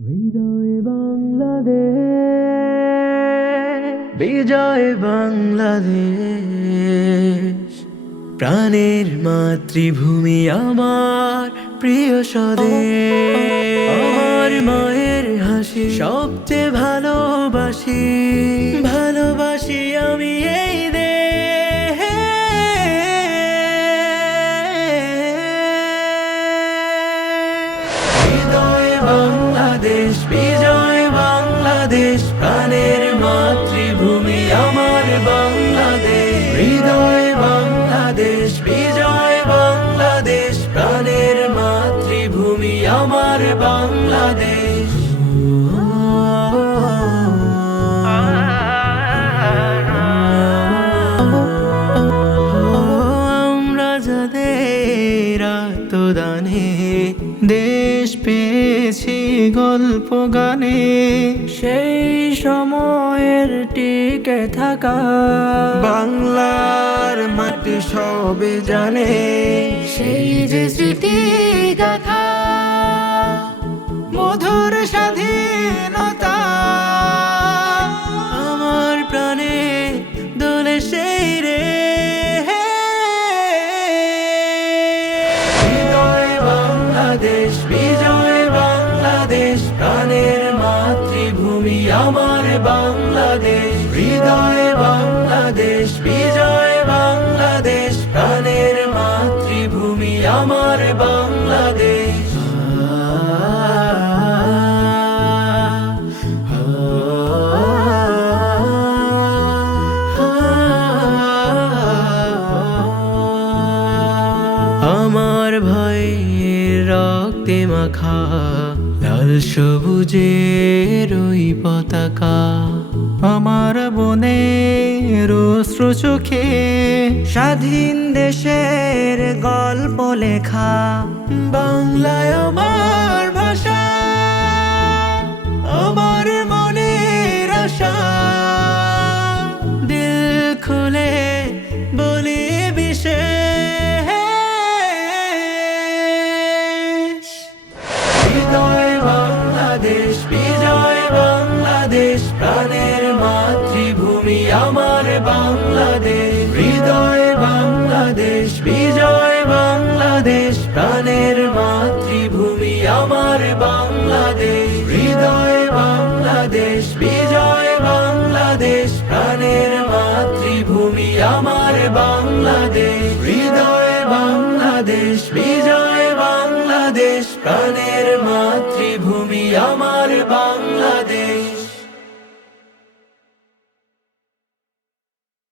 হৃদয় বাংলাদেশ। বিজয় বাংলাদেশ। প্রাণের মাতৃভূমি আমার প্রিয় স্বদেশ। আমার মায়ের হাসি সবচেয়ে ভালোবাসি। বাংলাদেশ, বিজয় বাংলাদেশ, প্রাণের মাতৃভূমি আমার বাংলাদেশ। হৃদয় বাংলাদেশ, বিজয় বাংলাদেশ, প্রাণের মাতৃভূমি আমার বাংলাদেশ। আমরা আত্মদানে দেশ পেয়েছি গল্প গানে। সেই সময়ের টিকে থাকা। বাংলার মাটি সবে জানে। সেই যে স্মৃতি গাথা বাংলাদেশ, বিজয় বাংলাদেশ, প্রাণের মাতৃভূমি আমার বাংলাদেশ। হৃদয় বাংলাদেশ, বিজয় বাংলাদেশ, প্রাণের মাতৃভূমি আমার বাংলাদেশ। আমার ভাইয়ের রক্তে মাখা লাল সবুজের ওই পতাকা। আমার বনের অশ্রু চোখে স্বাধীন দেশের গল্প লেখা। বাংলায় আমার প্রাণের মাতৃভূমি আমার বাংলাদেশ। হৃদয় বাংলাদেশ, বিজয় বাংলাদেশ, প্রাণের মাতৃভূমি আমার বাংলাদেশ। হৃদয় বাংলাদেশ, বিজয় বাংলাদেশ, প্রাণের মাতৃভূমি আমার বাংলাদেশ।